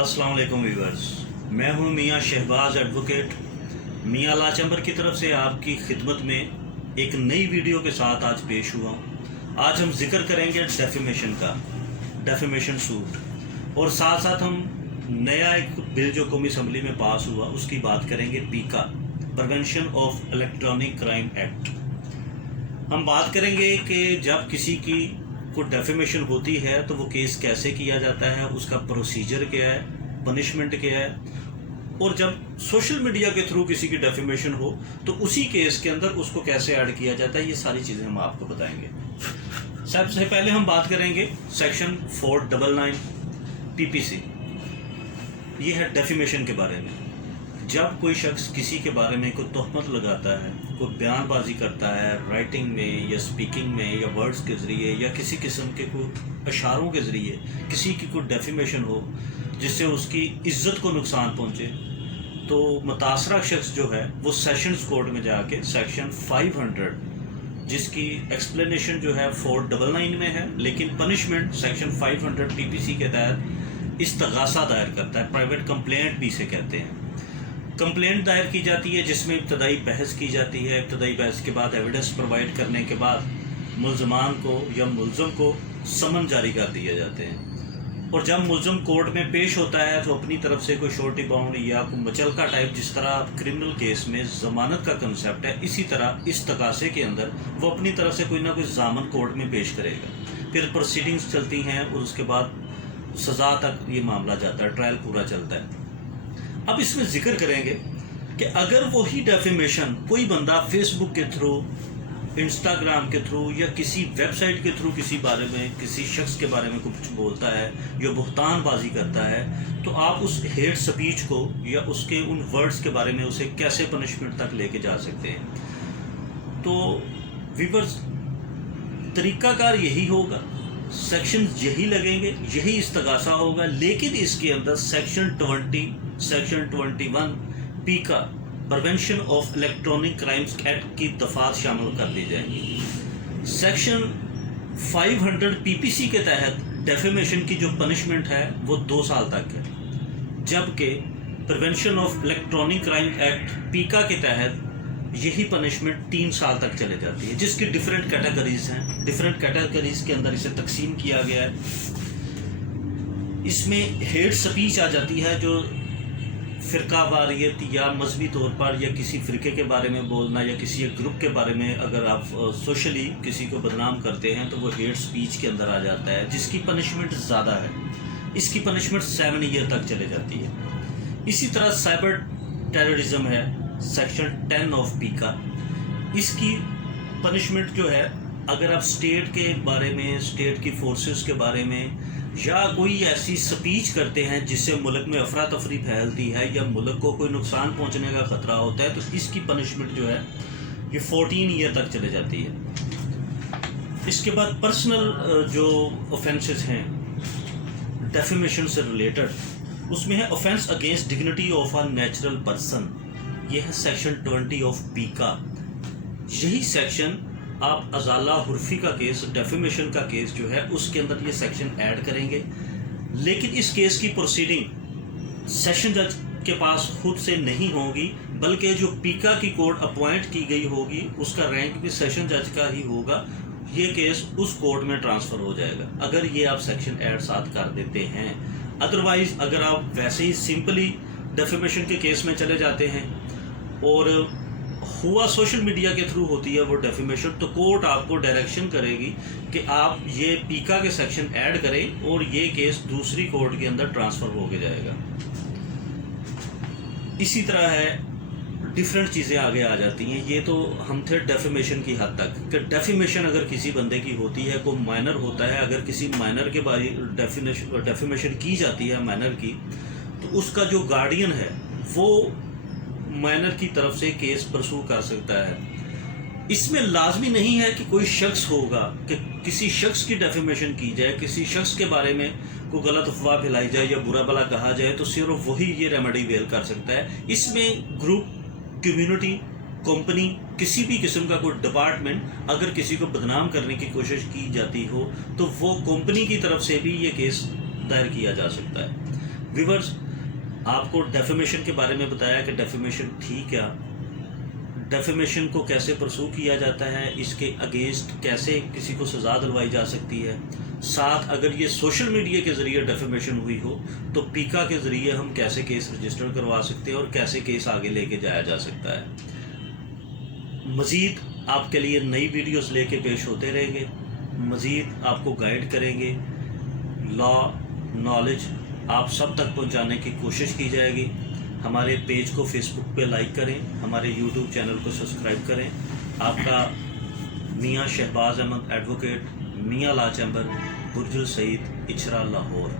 अस्सलाम वालेकुम व्यूअर्स, मैं हूं मियां शहबाज एडवोकेट मियां लाचंबर की तरफ से आपकी खिदमत में एक नई वीडियो के साथ आज पेश हुआ हूं। आज हम जिक्र करेंगे डेफेमेशन का, डेफेमेशन सूट, और साथ साथ हम नया एक बिल जो कौमी असम्बली में पास हुआ उसकी बात करेंगे, पीका, prevention of electronic crime act. हम बात करेंगे कि जब किसी की को डेफेमेशन होती है तो वो केस कैसे किया जाता है, उसका प्रोसीजर क्या है, पनिशमेंट क्या है, और जब सोशल मीडिया के थ्रू किसी की डेफेमेशन हो तो उसी केस के अंदर उसको कैसे ऐड किया जाता है। ये सारी चीज़ें हम आपको बताएंगे। सबसे पहले हम बात करेंगे सेक्शन 499 पीपीसी। ये है डेफेमेशन के बारे में। जब कोई शख्स किसी के बारे में कोई तोहमत लगाता है, कोई बयानबाजी करता है राइटिंग में या स्पीकिंग में या वर्ड्स के ज़रिए या किसी किस्म के कोई इशारों के ज़रिए किसी की कोई डेफेमेशन हो जिससे उसकी इज्जत को नुकसान पहुंचे, तो मुतासरा शख्स जो है वो सेशंस कोर्ट में जाके सेक्शन 500, जिसकी एक्सप्लेनेशन जो है 499 में है, लेकिन पनिशमेंट सेक्शन 500 पीपीसी के तहत इस्तगासा दायर करता है। प्राइवेट कंप्लेंट भी इसे कहते हैं। कंप्लेंट दायर की जाती है जिसमें इब्तदाई बहस की जाती है। इब्तदाई बहस के बाद एविडेंस प्रोवाइड करने के बाद मुल्ज़मान को या मुल्ज़म को समन जारी कर दिए जाते हैं, और जब मुल्ज़म कोर्ट में पेश होता है तो अपनी तरफ से कोई श्योरिटी बाउंड या कोई मचलका टाइप, जिस तरह क्रिमिनल केस में ज़मानत का कंसेप्ट है, इसी तरह इस तकासे के अंदर वो अपनी तरफ से कोई ना कोई ज़ामन कोर्ट में पेश करेगा। फिर प्रोसीडिंग्स चलती हैं और उसके बाद सज़ा तक ये मामला जाता है, ट्रायल पूरा चलता है। अब इसमें जिक्र करेंगे कि अगर वही डेफेमेशन कोई बंदा फेसबुक के थ्रू, इंस्टाग्राम के थ्रू या किसी वेबसाइट के थ्रू किसी बारे में, किसी शख्स के बारे में कुछ बोलता है या बुहतानबाजी करता है, तो आप उस हेट स्पीच को या उसके उन वर्ड्स के बारे में उसे कैसे पनिशमेंट तक लेके जा सकते हैं। तो व्यूअर्स, तरीकाकार यही होगा, सेक्शन यही लगेंगे, यही इस्तगासा होगा, लेकिन इसके अंदर सेक्शन 20, सेक्शन 21 पीका, prevention of electronic crimes act की दफात शामिल कर दी जाएंगी। सेक्शन 500 पीपीसी के तहत डेफेमेशन की जो पनिशमेंट है वो 2 साल तक है, जबकि prevention of electronic crime act पीका के तहत यही पनिशमेंट 3 साल तक चले जाती है, जिसकी डिफरेंट कैटेगरीज हैं। डिफरेंट कैटेगरीज के अंदर इसे तकसीम किया गया है। इसमें हेट स्पीच आ जाती है, जो फ़िरका वारियत या मजहबी तौर पर या किसी फ़िरके के बारे में बोलना या किसी एक ग्रुप के बारे में अगर आप सोशली किसी को बदनाम करते हैं तो वो हेट स्पीच के अंदर आ जाता है, जिसकी पनिशमेंट ज़्यादा है। इसकी पनिशमेंट 7 ईयर तक चले जाती है। इसी तरह साइबर टेररिज्म है, सेक्शन 10 ऑफ पीका। इसकी पनिशमेंट जो है, अगर आप स्टेट के बारे में, स्टेट की फोर्सेस के बारे में या कोई ऐसी स्पीच करते हैं जिससे मुल्क में अफरा तफरी फैलती है या मुल्क को कोई नुकसान पहुंचने का ख़तरा होता है, तो इसकी पनिशमेंट जो है ये 14 ईयर तक चले जाती है। इसके बाद पर्सनल जो ऑफेंसेस हैं डेफेमेशन से रिलेटेड, उसमें है offence against dignity of a natural person. यह है सेक्शन 20 ऑफ पीका। यही सेक्शन आप अजाला हुर्फी का केस, डेफेमेशन का केस जो है, उसके अंदर ये सेक्शन ऐड करेंगे, लेकिन इस केस की प्रोसीडिंग सेशन जज के पास खुद से नहीं होगी, बल्कि जो पीका की कोर्ट अपॉइंट की गई होगी उसका रैंक भी सेशन जज का ही होगा। ये केस उस कोर्ट में ट्रांसफ़र हो जाएगा अगर ये आप सेक्शन ऐड साथ कर देते हैं। अदरवाइज़ अगर आप वैसे ही सिंपली डेफेमेशन के केस में चले जाते हैं और हुआ सोशल मीडिया के थ्रू होती है वो डेफेमेशन, तो कोर्ट आपको डायरेक्शन करेगी कि आप ये पीका के सेक्शन ऐड करें और ये केस दूसरी कोर्ट के अंदर ट्रांसफ़र हो के जाएगा। इसी तरह है, डिफरेंट चीज़ें आगे आ जाती हैं। ये तो हम थे डेफेमेशन की हद तक कि डेफेमेशन अगर किसी बंदे की होती है, कोई माइनर होता है, अगर किसी माइनर के बारे डेफेमेशन की जाती है माइनर की, तो उसका जो गार्डियन है वो माइनर की तरफ से केस परसू कर सकता है। इसमें लाजमी नहीं है कि कोई शख्स होगा कि किसी शख्स की डेफेमेशन की जाए, किसी शख्स के बारे में कोई गलत अफवाह फैलाई जाए या बुरा भला कहा जाए तो सिर्फ वही ये रेमेडी वेल कर सकता है। इसमें ग्रुप, कम्युनिटी, कंपनी, किसी भी किस्म का कोई डिपार्टमेंट अगर किसी को बदनाम करने की कोशिश की जाती हो तो वो कंपनी की तरफ से भी ये केस दायर किया जा सकता है। व्यूवर्स, आपको डेफेमेशन के बारे में बताया कि डेफेमेशन थी क्या, डेफेमेशन को कैसे परसू किया जाता है, इसके अगेंस्ट कैसे किसी को सज़ा दिलवाई जा सकती है, साथ अगर ये सोशल मीडिया के ज़रिए डेफेमेशन हुई हो तो पीका के ज़रिए हम कैसे केस रजिस्टर करवा सकते हैं और कैसे केस आगे लेके जाया जा सकता है। मज़ीद आपके लिए नई वीडियोस लेके पेश होते रहेंगे, मज़ीद आपको गाइड करेंगे, लॉ नॉलेज आप सब तक पहुंचाने की कोशिश की जाएगी। हमारे पेज को फेसबुक पे लाइक करें, हमारे यूट्यूब चैनल को सब्सक्राइब करें। आपका Mian Shahbaz Ahmad advocate, Mian law chamber, बुर्जुल सईद, इचरा, लाहौर।